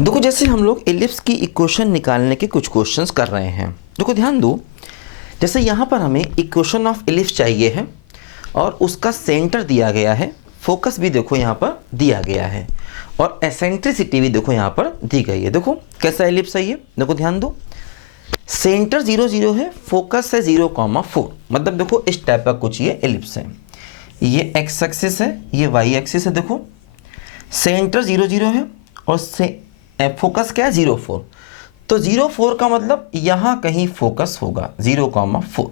देखो जैसे हम लोग एलिप्स की इक्वेशन निकालने के कुछ क्वेश्चंस कर रहे हैं। देखो ध्यान दो, जैसे यहाँ पर हमें इक्वेशन ऑफ एलिप्स चाहिए है और उसका सेंटर दिया गया है, फोकस भी देखो यहाँ पर दिया गया है और एसेंट्रिसिटी भी देखो यहाँ पर दी गई है। देखो कैसा एलिप्स है ये, देखो ध्यान दो, सेंटर 0 0 है, फोकस है 0,4। मतलब देखो इस टाइप का कुछ ये एलिप्स है। ये एक्स एक्सिस है, ये वाई एक्सिस है। देखो सेंटर 0 0 है और फोकस क्या है 0,4। तो 0,4 का मतलब यहाँ कहीं फोकस होगा 0,4।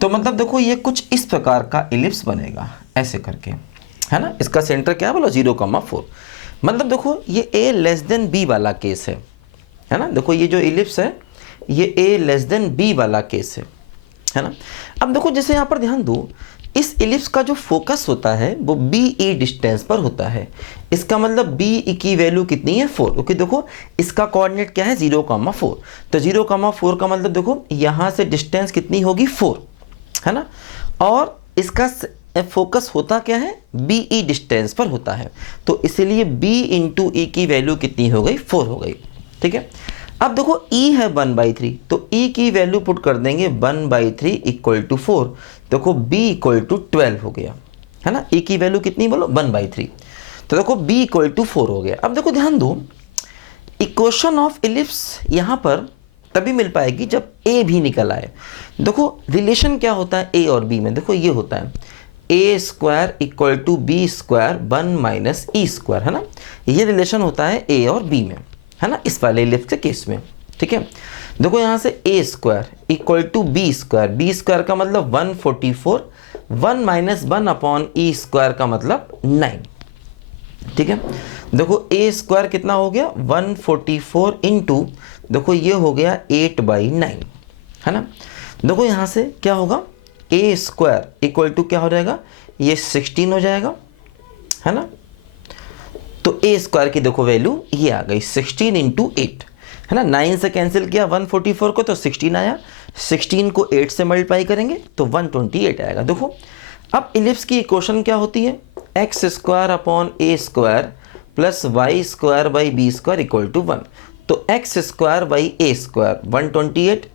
तो मतलब देखो ये कुछ इस प्रकार का एलिप्स बनेगा ऐसे करके, है ना। इसका सेंटर क्या बोलो 0,4। मतलब देखो ये a लेस देन बी वाला केस है ना। देखो ये जो एलिप्स है ये a लेस देन बी वाला केस है ना। अब देखो जैसे यहाँ पर ध्यान दो, इस एलिप्स का जो फोकस होता है वो बी ई डिस्टेंस पर होता है। इसका मतलब बी ई की वैल्यू कितनी है 4, क्योंकि देखो इसका कोऑर्डिनेट क्या है 0,4। तो 0,4 का मतलब देखो यहाँ से डिस्टेंस कितनी होगी 4, है ना। और इसका फोकस होता क्या है बी ई डिस्टेंस पर होता है। तो इसलिए b इंटू ई की वैल्यू कितनी हो गई 4 हो गई, ठीक है। अब देखो e है 1/3, तो e की वैल्यू पुट कर देंगे 1/3 इक्वल टू 4। देखो b इक्वल टू 12 हो गया, है ना। e की वैल्यू कितनी बोलो 1/3, तो देखो b इक्वल टू 4 हो गया। अब देखो ध्यान दो, इक्वेशन ऑफ एलिप्स यहाँ पर तभी मिल पाएगी जब a भी निकल आए। देखो रिलेशन क्या होता है a और b में, देखो ये होता है a square equal to B square 1 minus E square, है ना। ये रिलेशन होता है a और b में, है ना, इस वाले एलिप्स के केस में, ठीक है। देखो यहाँ से a square equal to B square का मतलब 144, 1 माइनस 1 अपॉन ई स्क्वायर का मतलब 9, ठीक है। देखो a स्क्वायर कितना हो गया 144 इंटू देखो ये हो गया 8/9, है ना। देखो यहाँ से क्या होगा a स्क्वायर इक्वल टू क्या हो जाएगा, ये 16 हो जाएगा, है ना। तो a स्क्वायर की देखो वैल्यू ये आ गई 16 इंटू 8, है ना। 9 से कैंसिल किया 144 को तो 16 आया, 16 को 8 से मल्टीप्लाई करेंगे तो 128 आएगा। देखो अब इलिप्स की इक्वेशन क्या होती है, x square upon A square plus y square by B square equal to 1। तो x square by A square 128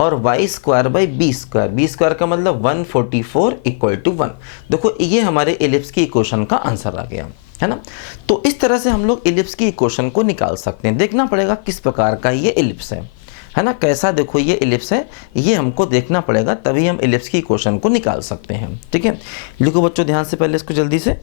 और y square by B square का मतलब 144 इक्वल टू 1। देखो ये हमारे एलिप्स की इक्वेशन का आंसर आ गया, है ना। तो इस तरह से हम लोग एलिप्स की इक्वेशन को निकाल सकते हैं। देखना पड़ेगा किस प्रकार का ये एलिप्स है ना, कैसा देखो ये एलिप्स है, ये हमको देखना पड़ेगा, तभी हम एलिप्स की इक्वेशन को निकाल सकते हैं, ठीक है। लिखो बच्चों ध्यान से पहले इसको जल्दी से।